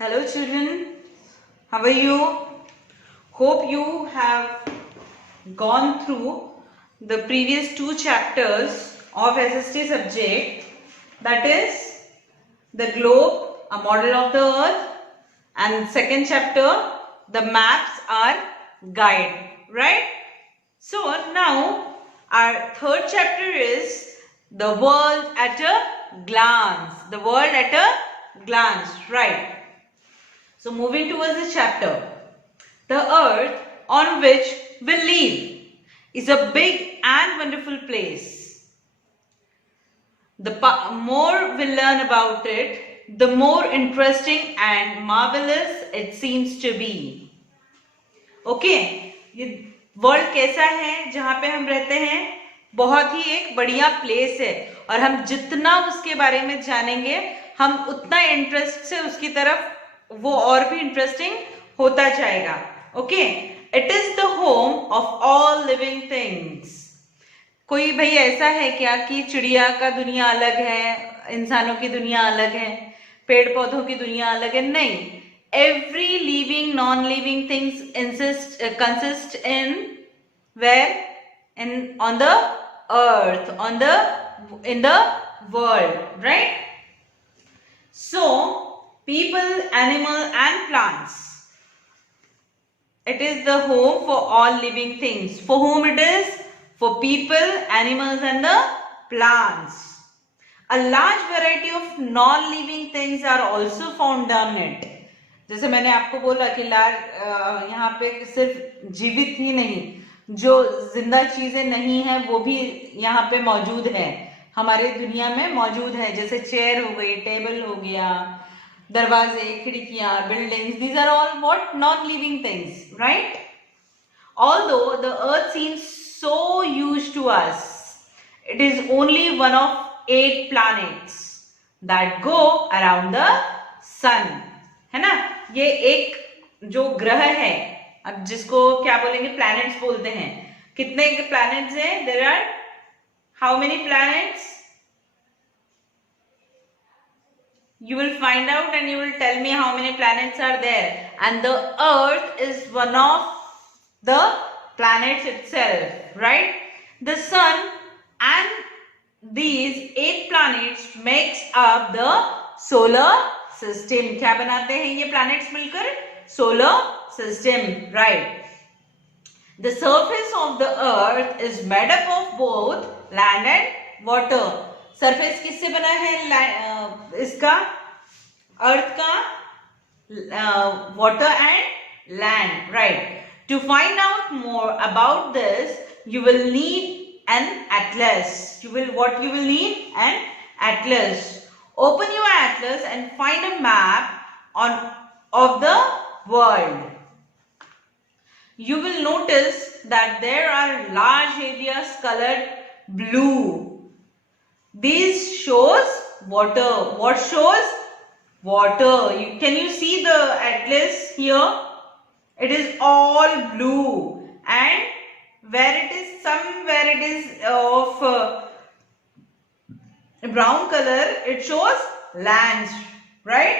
Hello children, how are you? Hope you have gone through the previous two chapters of SST subject, that is the globe, a model of the earth, and second chapter, the maps are guide, right? So now our third chapter is the world at a glance, the world at a glance, right? So moving towards the chapter, the earth on which we live is a big and wonderful place. The more we learn about it, the more interesting and marvelous it seems to be. Okay, ये world कैसा है जहाँ पे हम रहते हैं? बहुत ही एक बढ़िया प्लेस है और हम जितना उसके बारे में जानेंगे हम उतना इंटरेस्ट से उसकी तरफ वो और भी इंटरेस्टिंग होता जाएगा. Okay, it is the home of all living things. कोई भाई ऐसा है क्या कि चिड़िया का दुनिया अलग है, इंसानों की दुनिया अलग है, पेड़ पौधों की दुनिया अलग है? नहीं, every living non-living things consist in where on the earth, in the world, right? So people, animal and plants, it is the home for all living things. For whom it is? For people, animals and the plants. A large variety of non-living things are also found on it. जैसे मैंने आपको बोला कि यहाँ पे सिर्फ जीवित ही नहीं, जो जिंदा चीजें नहीं है वो भी यहाँ पे मौजूद है, हमारे दुनिया में मौजूद है. जैसे चेयर हो गई, टेबल हो गया, दरवाजे, खिड़कियां, buildings, these are all what? Non-living things, right? Although the earth seems so huge to us, it is only one of 8 planets that go around the sun. है ना? ये एक जो ग्रह है, अब जिसको क्या बोलेंगे? प्लैनेट्स बोलते हैं. कितने प्लैनेट्स हैं? There are how many planets? You will find out and you will tell me how many planets are there. And the earth is one of the planets itself, right? The sun and these 8 planets makes up the solar system. क्या बनाते हैं ये planets मिलकर? Solar system, right? The surface of the earth is made up of both land and water. Surface किससे बना है? इसका अर्थ का water and land, right? To find out more about this you will need an atlas. You will need an atlas. Open your atlas and find a map of the world. You will notice that there are large areas colored blue. These shows water. What shows? Water. Can you see the atlas here? It is all blue, and where it is, somewhere it is of brown color, it shows lands, right?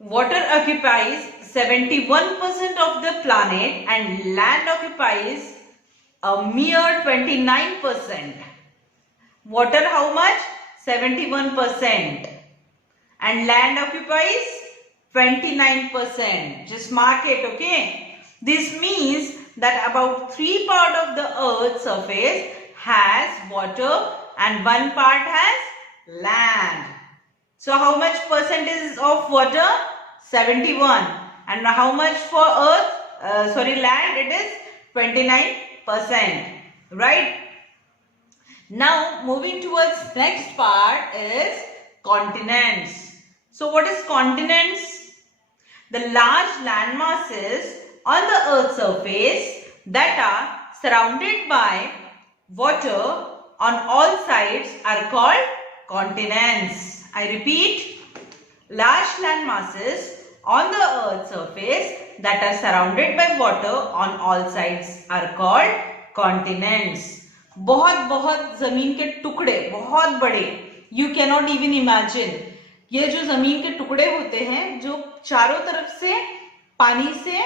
Water occupies 71% of the planet and land occupies a mere 29%. Water how much? 71%. And land occupies 29%. Just mark it, okay? This means that about 3 part of the earth's surface has water and 1 part has land. So how much percentage of water? 71. And how much for earth? Land, it is 29%. Right? Now moving towards next part is continents. So what is continents? The large land masses on the earth's surface that are surrounded by water on all sides are called continents. I repeat, large land masses on the earth's surface that are surrounded by water on all sides are called continents. बहुत जमीन के टुकड़े बहुत बड़े, you cannot even imagine ये जो जमीन के टुकड़े होते हैं जो चारों तरफ से पानी से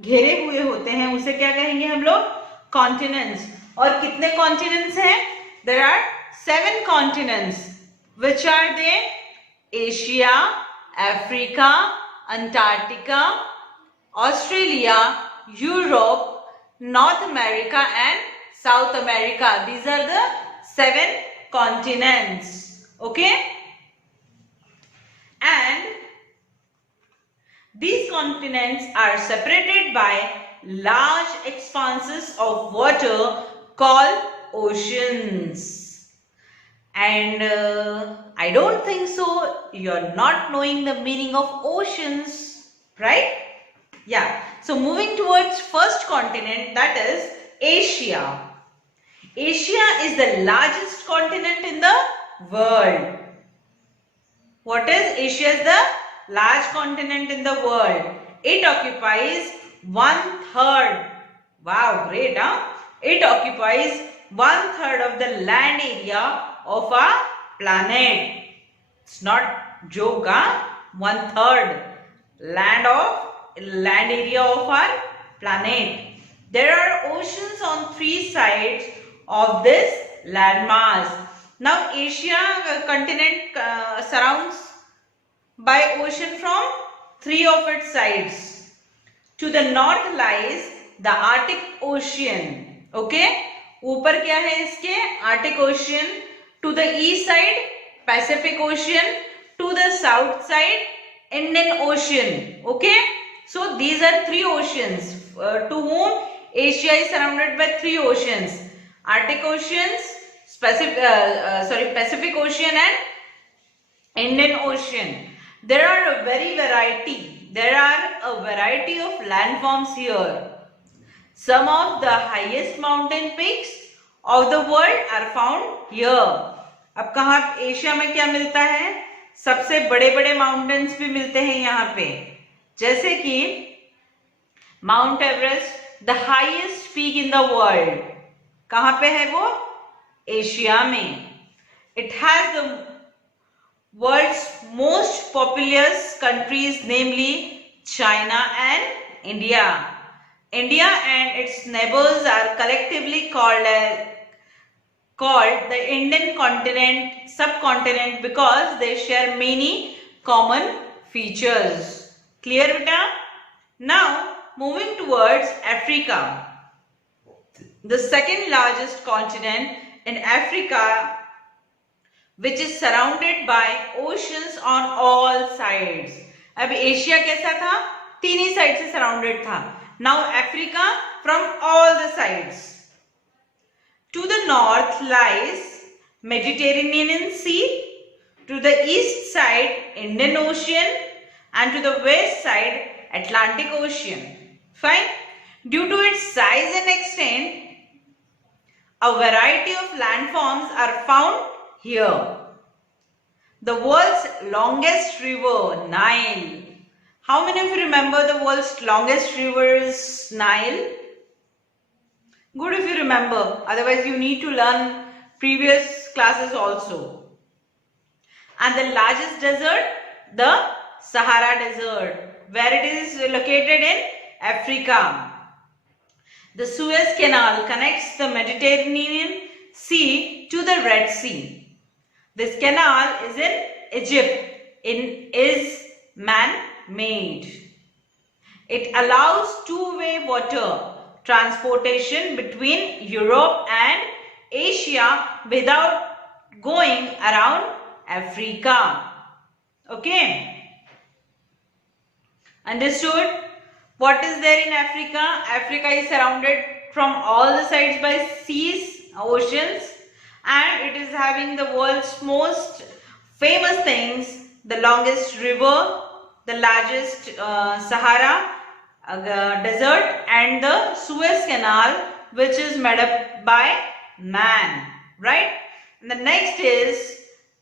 घेरे हुए होते हैं, उसे क्या कहेंगे हम लोग? कॉन्टिनेंट्स। और कितने कॉन्टिनेंट्स हैं? There are 7 continents, which are they? Asia, Africa, Antarctica, Australia, Europe, North America and South America. These are the 7 continents. Okay? And these continents are separated by large expanses of water called oceans. And I don't think so you're not knowing the meaning of oceans, right? Yeah, so moving towards first continent, that is Asia. Asia is the largest continent in the world. What is Asia? Is the large continent in the world. It occupies 1/3. Wow, great, huh? It occupies 1/3 of the land area of our planet. It's not joke, huh? 1/3 land area of our planet. There are oceans on 3 sides of this landmass. Now Asia continent surrounds by ocean from 3 of its sides. To the north lies the Arctic Ocean. Okay, ऊपर क्या है इसके? Arctic Ocean. To the east side Pacific Ocean. To the south side Indian Ocean. Okay, so these are 3 oceans to whom Asia is surrounded by 3 oceans: Arctic Oceans, Pacific Ocean and Indian Ocean. There are a variety of landforms here. Some of the highest mountain peaks of the world are found here. अब कहाँ Asia में क्या मिलता है? सबसे बड़े बड़े mountains भी मिलते हैं यहाँ पे, जैसे कि Mount Everest, the highest peak in the world. कहाँ पे है वो? एशिया में. It has the world's most populous countries, namely China and India. India and its neighbors are collectively called the Indian subcontinent because they share many common features. Clear, beta? Now moving towards Africa, the second largest continent in Africa, which is surrounded by oceans on all sides. अब Asia कैसा था? 3 ही side से surrounded था. Now Africa from all the sides. To the north lies Mediterranean Sea, to the east side Indian Ocean, and to the west side Atlantic Ocean. Fine. Due to its size and extent, a variety of landforms are found here. The world's longest river, Nile. How many of you remember the world's longest river is Nile? Good if you remember. Otherwise, you need to learn previous classes also. And the largest desert, the Sahara Desert, where it is located in Africa. The Suez Canal connects the Mediterranean Sea to the Red Sea. This canal is in Egypt. Is man-made. It allows two-way water transportation between Europe and Asia without going around Africa. Okay? Understood? What is there in Africa? Africa is surrounded from all the sides by seas, oceans, and it is having the world's most famous things: the longest river, the largest Sahara desert, and the Suez Canal, which is made up by man, right? And the next is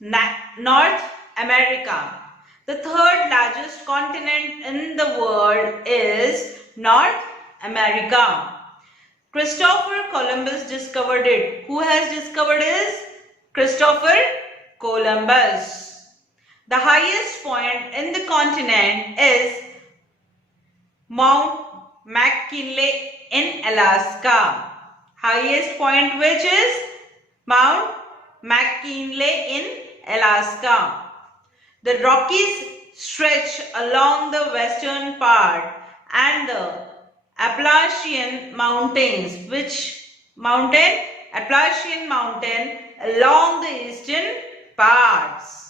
North America. The third largest continent in the world is North America. Christopher Columbus discovered it. Who has discovered it? Christopher Columbus. The highest point in the continent is Mount McKinley in Alaska. Highest point which is Mount McKinley in Alaska. The Rockies stretch along the western part and the Appalachian Mountains. Which mountain? Appalachian Mountain along the eastern parts.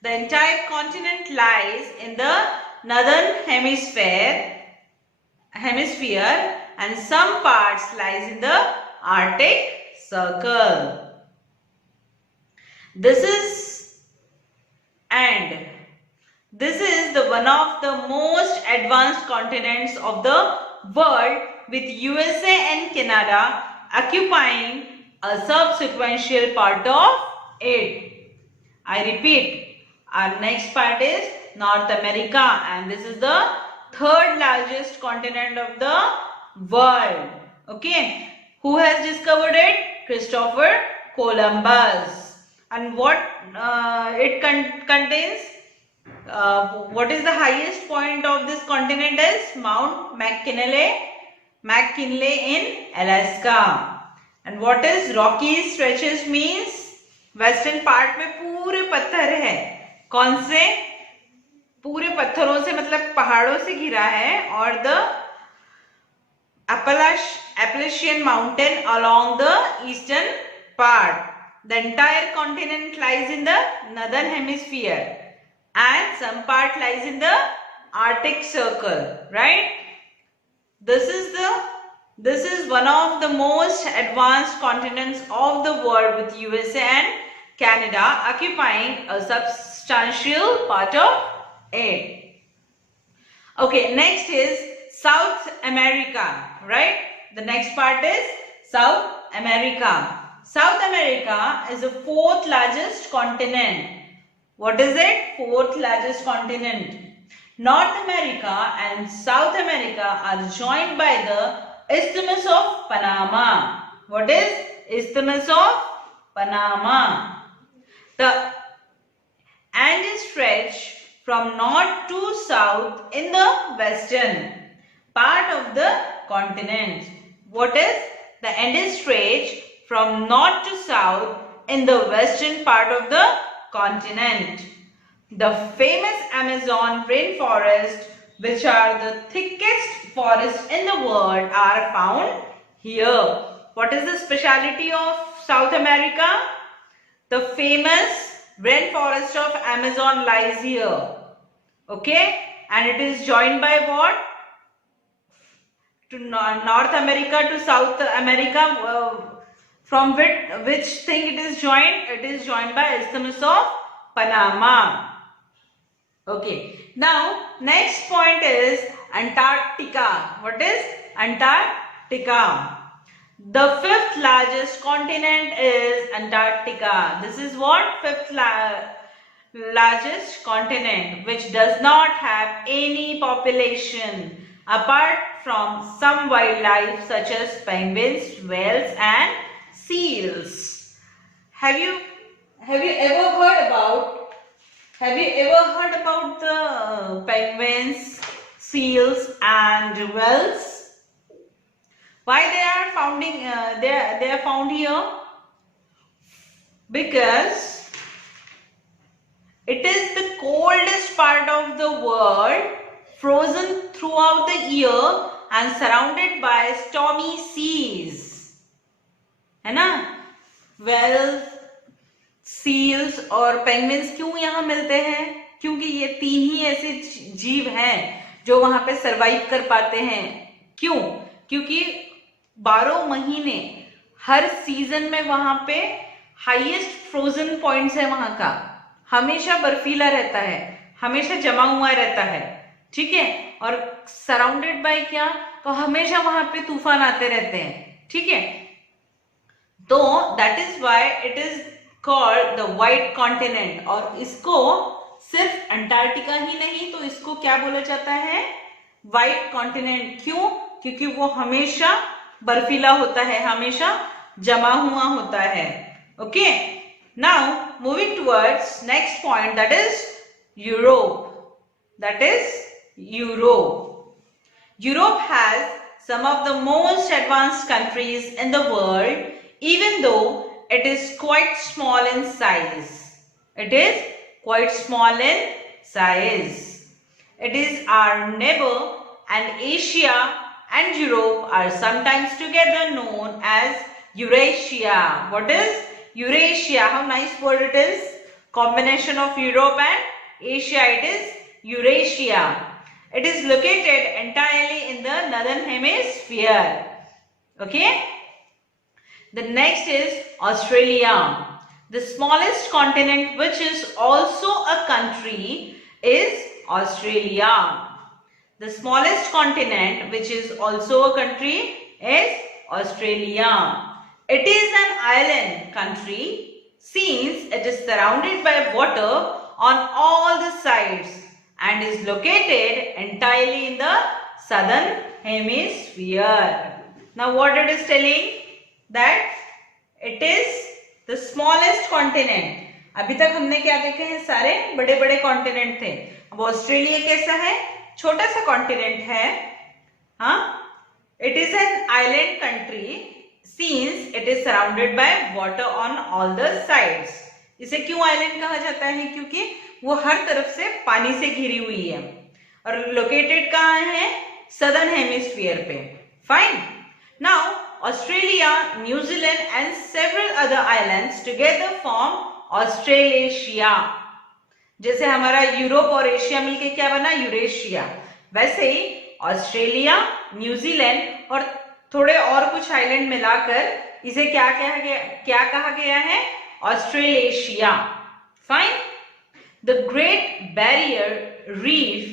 The entire continent lies in the northern hemisphere and some parts lies in the Arctic Circle. This is the one of the most advanced continents of the world, with USA and Canada occupying a subsequential part of it. I repeat, our next part is North America, and this is the third largest continent of the world. Okay, who has discovered it? Christopher Columbus. And what it contains? What is the highest point of this continent is Mount McKinley in Alaska. And what is Rocky stretches means? Western part में पूरे पत्थर है. कौन से? पूरे पत्थरों से, मतलब पहाड़ों से घिरा है. और the Appalachian Mountain along the eastern part. The entire continent lies in the northern hemisphere and some part lies in the Arctic Circle, right? This is one of the most advanced continents of the world, with USA and Canada occupying a substantial part of it. Okay, next is South America, right? The next part is South America. South America is the fourth largest continent. What is it? Fourth largest continent. North America and South America are joined by the Isthmus of Panama. What is Isthmus of Panama? The Andes stretch from north to south in the western part of the continent. What is the Andes stretch from north to south in the western part of the continent? The famous Amazon rainforest, which are the thickest forests in the world, are found here. What is the speciality of South America? The famous rainforest of Amazon lies here. Okay, and it is joined by what? To North America to South America. From which thing it is joined? It is joined by Isthmus of Panama. Okay, now next point is Antarctica. What is Antarctica? The fifth largest continent is Antarctica. This is what? Fifth largest continent, which does not have any population apart from some wildlife such as penguins, whales and seals. Have you ever heard about the penguins, seals and whales? Why they are they are found here? Because it is the coldest part of the world, frozen throughout the year and surrounded by stormy seas. है ना? Whales, seals और penguins क्यों यहाँ मिलते हैं? क्योंकि ये तीन ही ऐसे जीव हैं जो वहां पे सरवाइव कर पाते हैं. क्यों? क्योंकि 12 महीने हर सीजन में वहां पे हाईएस्ट फ्रोजन पॉइंट्स है. वहां का हमेशा बर्फीला रहता है, हमेशा जमा हुआ रहता है. ठीक है, और सराउंडेड बाय क्या? तो हमेशा वहां पे तूफान आते रहते हैं. ठीक है, तो that is why it is called the white continent. और इसको सिर्फ अंटार्कटिका ही नहीं, तो इसको क्या बोला जाता है? White continent. क्यों? क्योंकि वो हमेशा बर्फीला होता है, हमेशा जमा हुआ होता है. Okay, now moving towards next point, that is Europe. That is Europe. Europe has some of the most advanced countries in the world, even though it is quite small in size. It is quite small in size. It is our neighbor, and Asia and Europe are sometimes together known as Eurasia. What is Eurasia? How nice word it is. Combination of Europe and Asia. It is Eurasia. It is located entirely in the northern hemisphere. Okay. The next is Australia. The smallest continent, which is also a country, is Australia. The smallest continent, which is also a country, is Australia. It is an island country since it is surrounded by water on all the sides and is located entirely in the southern hemisphere. Now what it is telling? That it is the smallest continent. अभी तक हमने क्या देखे हैं? सारे बड़े बड़े continent थे. अब ऑस्ट्रेलिया कैसा है? छोटा सा कॉन्टिनेंट है. हाँ, it is an island country since it is surrounded by water on all the sides. इसे क्यों आइलैंड कहा जाता है? क्योंकि वो हर तरफ से पानी से घिरी हुई है और लोकेटेड कहाँ है? सदर्न हेमिस्फीयर पे. Fine. Now Australia, New Zealand and several other islands together form Australasia. जैसे हमारा यूरोप और एशिया मिलके क्या बना? यूरेशिया. वैसे ही ऑस्ट्रेलिया, न्यूजीलैंड और थोड़े और कुछ आइलैंड मिलाकर इसे क्या कहा गया है? Australasia. Fine. The Great Barrier Reef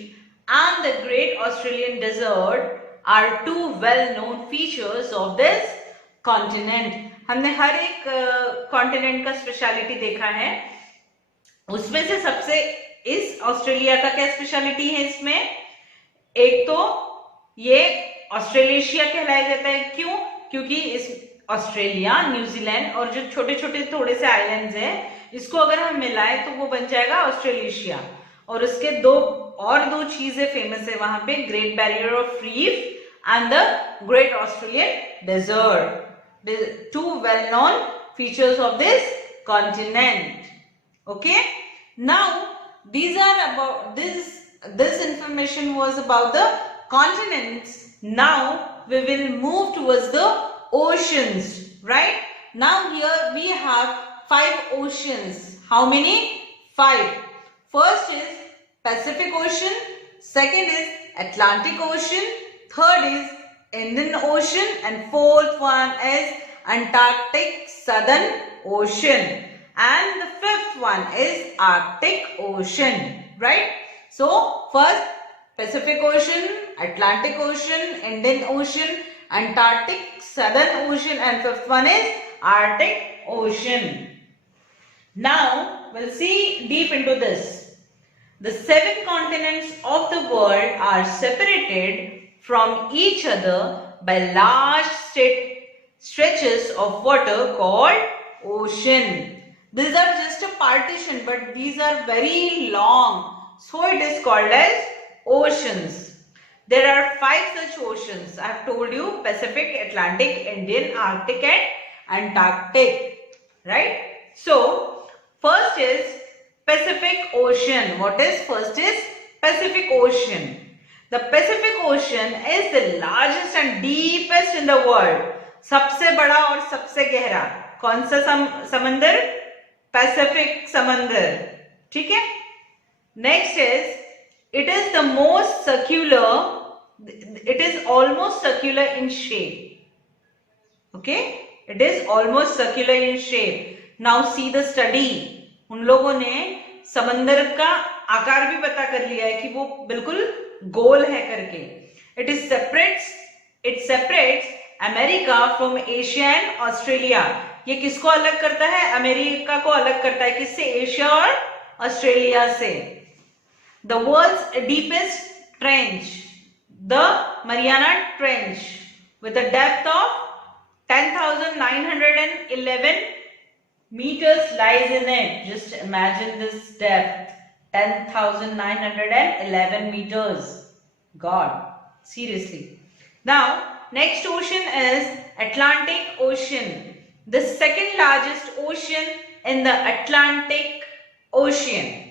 and the Great Australian Desert are two well-known features of this continent. हमने हर एक कॉन्टिनेंट का स्पेशलिटी देखा है. उसमें से सबसे इस ऑस्ट्रेलिया का क्या स्पेशलिटी है? इसमें एक तो ये ऑस्ट्रेलेशिया कहलाया जाता है. क्यों? क्योंकि इस ऑस्ट्रेलिया, न्यूजीलैंड और जो छोटे छोटे थोड़े से आइलैंड्स हैं, इसको अगर हम मिलाएं तो वो बन जाएगा ऑस्ट्रेलेशिया. और उसके दो चीजें फेमस है वहां पे, great barrier of reef and the Great Australian Desert. The two well-known features of this continent. Okay. Now these are about this information was about the continents. Now we will move towards the oceans. Right. Now here we have 5 oceans. How many? 5. First is Pacific Ocean. Second is Atlantic Ocean. Third is Indian Ocean and fourth one is Antarctic Southern Ocean and the fifth one is Arctic Ocean. Right? So first Pacific Ocean, Atlantic Ocean, Indian Ocean, Antarctic Southern Ocean and fifth one is Arctic Ocean. Now we'll see deep into this. The 7 continents of the world are separated from each other by large stretches of water called ocean. These are just a partition, but these are very long, so it is called as oceans. There are 5 such oceans. I have told you: Pacific, Atlantic, Indian, Arctic and Antarctic. Right? So first is Pacific Ocean. What is first is Pacific Ocean. The Pacific Ocean is the largest and deepest in the world. सबसे बड़ा और सबसे गहरा कौन सा समंदर? Pacific समंदर. ठीक है. Next is it is the most circular. It is almost circular in shape. Okay. It is almost circular in shape. Now see the study. उन लोगों ने समंदर का आकार भी पता कर लिया है कि वो बिल्कुल गोल है करके. It separates America from Asia and Australia. ये किसको अलग करता है? अमेरिका को अलग करता है. किससे? एशिया और ऑस्ट्रेलिया से. The world's deepest trench, the Mariana Trench, with a depth of 10,911 meters lies in it. Just imagine this depth, 10,911 meters. God, seriously. Now, next ocean is Atlantic Ocean. The second largest ocean in the Atlantic Ocean.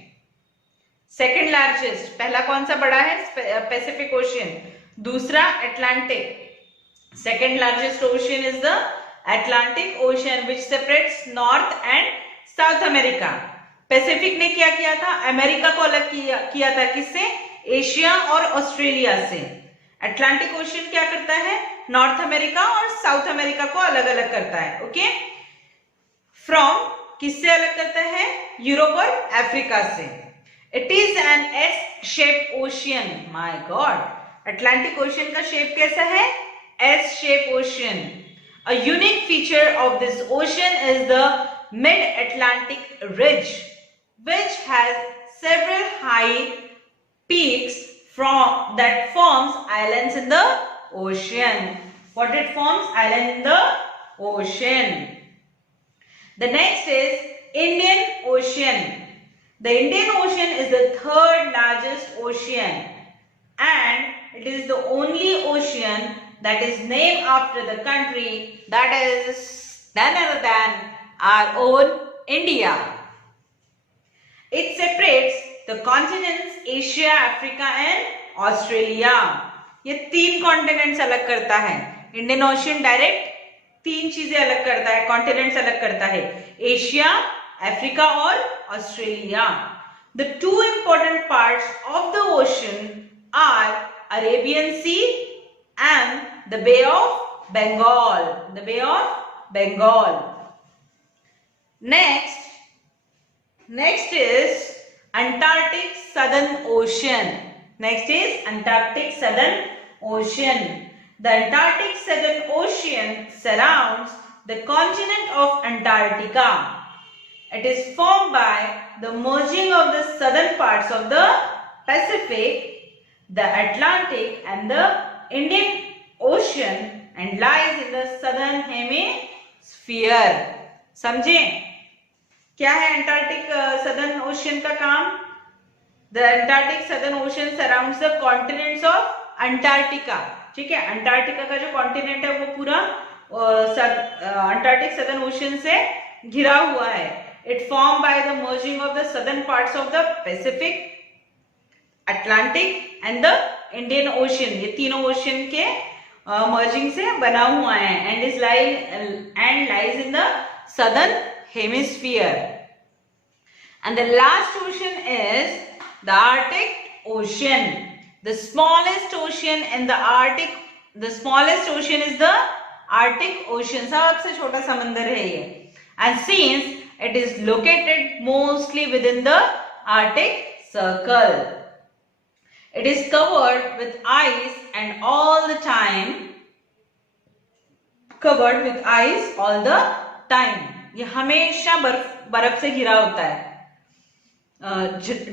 Second largest, पहला कौन सा बड़ा है? Pacific ocean, दूसरा Atlantic. Second largest ocean is the Atlantic ocean which separates north and south America. Pacific ने क्या किया था? अमेरिका को अलग किया था, किससे? एशिया और ऑस्ट्रेलिया से। अटलांटिक ओशियन क्या करता है? नॉर्थ अमेरिका और साउथ अमेरिका को अलग अलग करता है। ओके, फ्रॉम किससे अलग करता है? यूरोप और अफ्रीका से। It is an S-shaped ocean. My God, Atlantic Ocean का shape कैसा है? S-shaped ocean. A unique feature of this ocean is the mid-Atlantic ridge, which has several high peaks that forms islands in the ocean. What it forms? Island in the ocean. The next is Indian Ocean. The Indian Ocean is the third largest ocean, and it is the only ocean that is named after the country that is none other than our own India. It separates the continents Asia, Africa and Australia. ये तीन continents अलग करता है। Indian ocean direct तीन चीजें अलग करता है, कॉन्टिनेंट्स अलग करता है, एशिया, अफ्रीका और Australia. The two important parts of the ocean are Arabian Sea and the Bay of Bengal. The Bay of Bengal. Next is Antarctic Southern Ocean. Next is Antarctic Southern Ocean. The Antarctic Southern Ocean surrounds the continent of Antarctica. It is formed by the merging of the southern parts of the Pacific, the Atlantic and the Indian Ocean and lies in the southern hemisphere. समझे? क्या है Antarctic southern ocean का काम? The Antarctic Southern Ocean surrounds the continents of Antarctica. ठीक है, Antarctica का जो continent है वो पूरा अंटार्कटिक सदर्न ओशियन से घिरा हुआ है। It formed by the merging of the southern parts of the Pacific, Atlantic and the Indian Ocean. ये तीनों ओशियन के merging से बना हुआ है and lies in the southern hemisphere. And the last ocean is the Arctic Ocean. The smallest ocean in the Arctic. The smallest ocean is the Arctic Ocean. सबसे छोटा समंदर है ये. And since it is located mostly within the Arctic Circle, it is covered with ice and all the time. Covered with ice all the time. ये हमेशा बर्फ से घिरा होता है,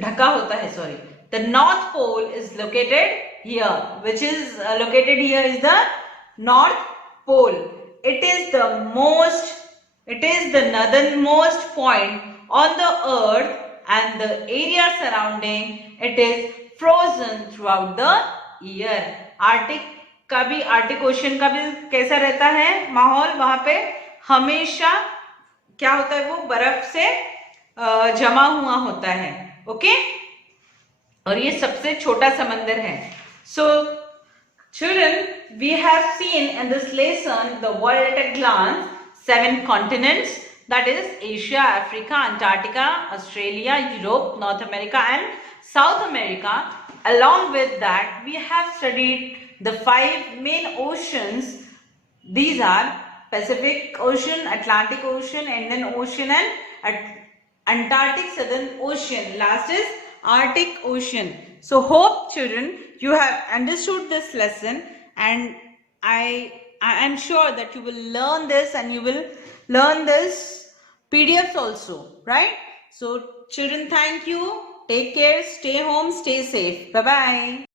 ढका होता है, sorry. The North Pole is located here. Which is located here is the North Pole. It is the northernmost point on the earth and the area surrounding it is frozen throughout the year. Arctic ocean का भी कैसा रहता है माहौल? वहां पे हमेशा क्या होता है? वो बर्फ से जमा हुआ होता है। ओके, और ये सबसे छोटा समंदर है। So children, we have seen in this lesson the world at a glance, 7 continents, that is Asia, Africa, Antarctica, Australia, Europe, North America and South America. Along with that, we have studied the 5 main oceans. These are Pacific Ocean, Atlantic Ocean, Indian Ocean and Antarctic Southern Ocean. Last is Arctic Ocean. So hope children you have understood this lesson, and I am sure that you will learn this and you will learn this PDFs also, right? So children, thank you. Take care. Stay home. Stay safe. Bye bye.